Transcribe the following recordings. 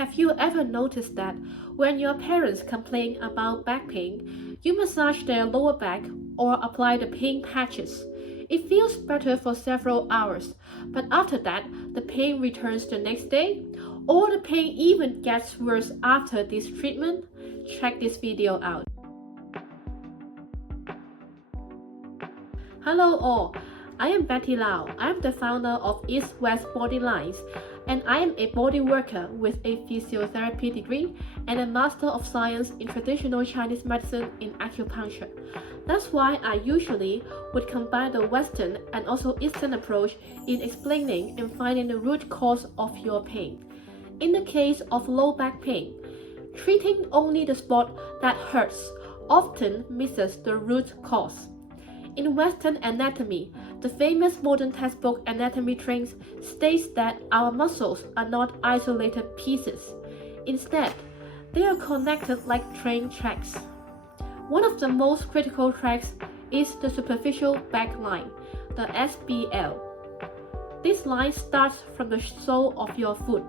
Have you ever noticed that when your parents complain about back pain, you massage their lower back or apply the pain patches? It feels better for several hours, but after that, the pain returns the next day, or the pain even gets worse after this treatment? Check this video out. Hello all, I am Betty Lau. I am the founder of East West Body Lines, and I am a body worker with a physiotherapy degree and a Master of Science in Traditional Chinese Medicine in Acupuncture. That's why I usually would combine the Western and also Eastern approach in explaining and finding the root cause of your pain. In the case of low back pain, treating only the spot that hurts often misses the root cause. In Western anatomy, the famous modern textbook Anatomy Trains states that our muscles are not isolated pieces. Instead, they are connected like train tracks. One of the most critical tracks is the superficial back line, the SBL. This line starts from the sole of your foot,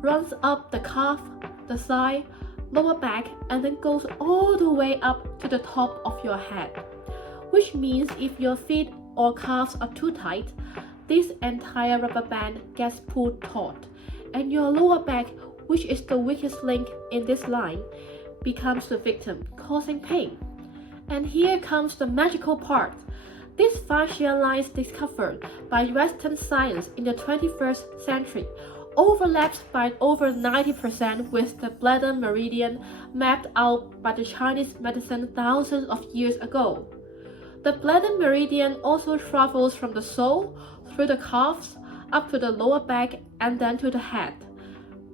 runs up the calf, the thigh, lower back, and then goes all the way up to the top of your head. Which means if your feet or calves are too tight, this entire rubber band gets pulled taut, and your lower back, which is the weakest link in this line, becomes the victim, causing pain. And here comes the magical part. This fascia lines discovered by Western science in the 21st century overlaps by over 90% with the bladder meridian mapped out by the Chinese medicine thousands of years ago. The bladder meridian also travels from the sole, through the calves, up to the lower back, and then to the head.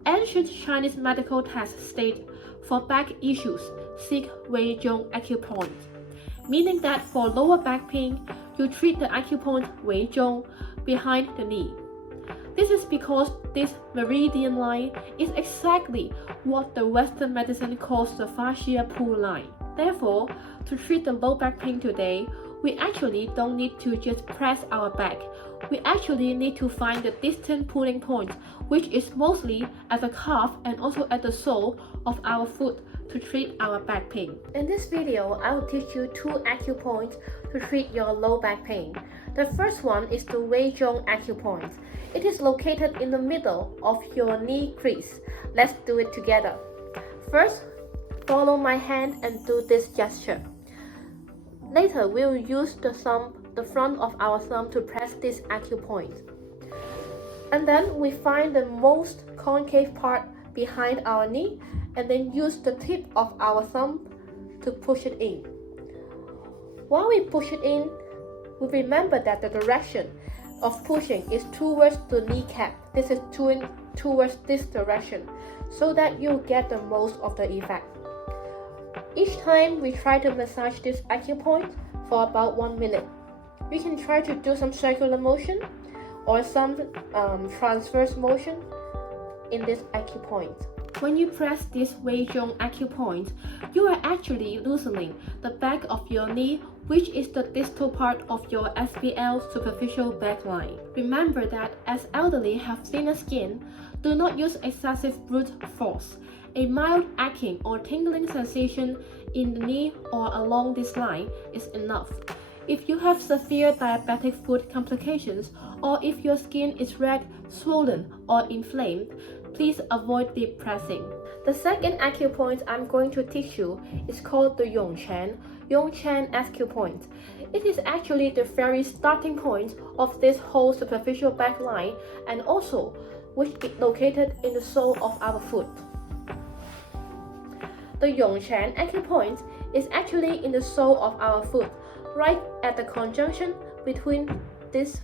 Ancient Chinese medical texts state, for back issues, seek Wei Zhong acupoint, meaning that for lower back pain, you treat the acupoint Wei Zhong behind the knee. This is because this meridian line is exactly what the Western medicine calls the fascia pull line. Therefore, to treat the low back pain today, we actually don't need to just press our back. We actually need to find the distant pulling point, which is mostly at the calf and also at the sole of our foot to treat our back pain. In this video, I will teach you 2 acupoints to treat your low back pain. The first one is the Wei Zhong acupoint. It is located in the middle of your knee crease. Let's do it together. First, follow my hand and do this gesture. Later, we will use the front of our thumb to press this acupoint. And then we find the most concave part behind our knee and then use the tip of our thumb to push it in. While we push it in, we remember that the direction of pushing is towards the kneecap. This is towards this direction, so that you get the most of the effect. Each time we try to massage this acupoint for about 1 minute. We can try to do some circular motion or some transverse motion in this acupoint. When you press this Wei Zhong acupoint, you are actually loosening the back of your knee, which is the distal part of your SBL superficial back line. Remember that as elderly have thinner skin, do not use excessive brute force. A mild aching or tingling sensation in the knee or along this line is enough. If you have severe diabetic foot complications, or if your skin is red, swollen, or inflamed, please avoid deep pressing. The second acupoint I'm going to teach you is called the Yongquan acupoint. It is actually the very starting point of this whole superficial back line, and also which is located in the sole of our foot. The Yongquan acupoint is actually in the sole of our foot, right at the conjunction between this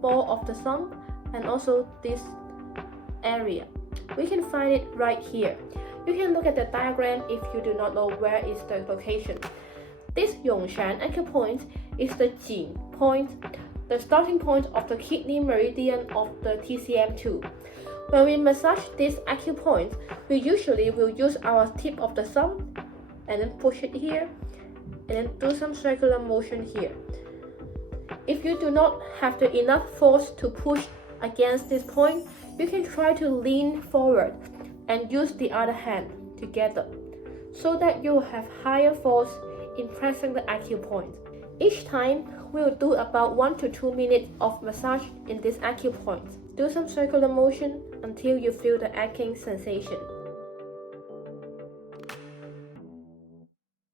ball of the thumb and also this area. We can find it right here. You can look at the diagram if you do not know where is the location. This Yongquan acupoint is the Jing point, the starting point of the kidney meridian of the TCM2. When we massage this acupoint, we usually will use our tip of the thumb and then push it here and then do some circular motion here. If you do not have enough force to push against this point, you can try to lean forward and use the other hand together so that you will have higher force in pressing the acupoint. Each time, we'll do about 1 to 2 minutes of massage in this acupoint. Do some circular motion until you feel the aching sensation.